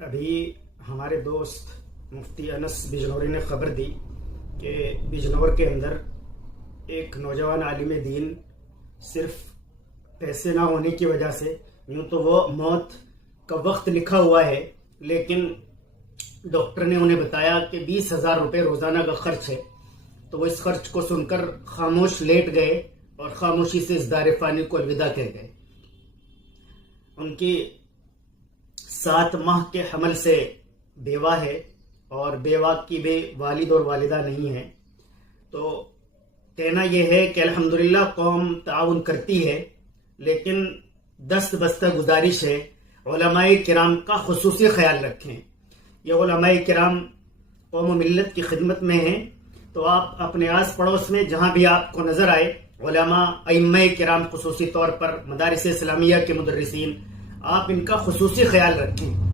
अभी हमारे दोस्त मुफ्ती अनस बिजनौरी ने खबर दी कि बिजनौर के अंदर एक नौजवान आलिम दीन सिर्फ पैसे ना होने की वजह से, यूं तो वो मौत का वक्त लिखा हुआ है, लेकिन डॉक्टर ने उन्हें बताया कि 20,000 रुपये रोजाना का खर्च है। तो वो इस खर्च को सुनकर खामोश लेट गए और खामोशी से इस दारे फानी को अलविदा कह गए। उनकी 7 माह के हमल से बेवा है और बेवा की भी वालिद और वालिदा नहीं है। तो कहना यह है कि अल्हम्दुलिल्लाह कौम ताउन करती है, लेकिन दस्त बस्ता गुजारिश है उलमाए किराम का खुसूसी ख्याल रखें। ये उलमाए किराम कौम मिल्लत की खिदमत में हैं, तो आप अपने आस पड़ोस में जहां भी आपको नजर आए उलमा अइम्मा किराम, खुसूसी तौर पर मदारिस इस्लामिया के मुदर्रिसीन, आप इनका खुसूसी ख्याल रखें।